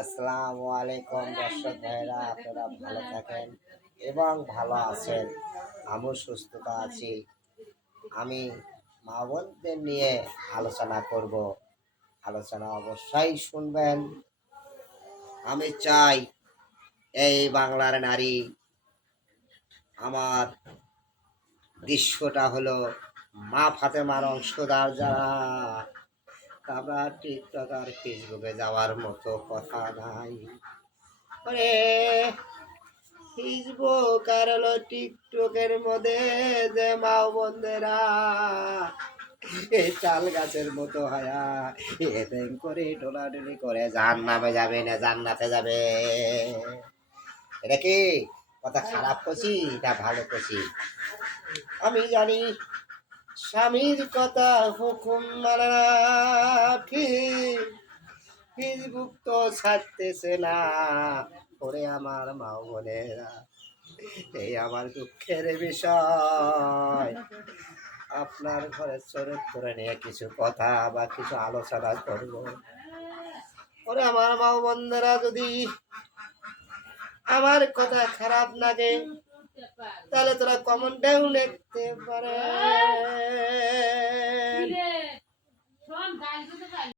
আসসালামু আলাইকুম দর্শক ভাইরা, আপনারা ভালো থাকেন এবং ভালো আছেন। আমিও সুস্থতা আছি। আমি মা বোনদের নিয়ে আলোচনা করব। আলোচনা অবশ্যই শুনবেন। আমি চাই এই বাংলার নারী, আমার দৃশ্যটা হলো মা ফাতেমার অংশদার যারা, তারা টিকটক আর ফেসবুকে যাওয়ার মতো কথা নাই। ফেসবুক আর হলো টিকটকের মধ্যে যে মা বোনেরা এই চাল গাছের মতো হায়া এদিন করে টোলাটুলি করে জান্নাতে যাবে না জান্নাতে যাবে। এটা কি কথা খারাপ করছি না ভালো করছি? আমি জানি স্বামীর কথা হুকুম মানে না, ঠিক ফেসবুক তো ছাড়তেছে না। ওরে আমার মা বোনেরা, এই আমার দুঃখের বিষয়। আপনার ঘরের চরিত্র নিয়ে কিছু কথা বা কিছু আলোচনা করব। ওরে আমার মা বোনেরা, যদি আমার কথা খারাপ লাগে তাহলে তোরা কমেন্টেও লিখতে পারে।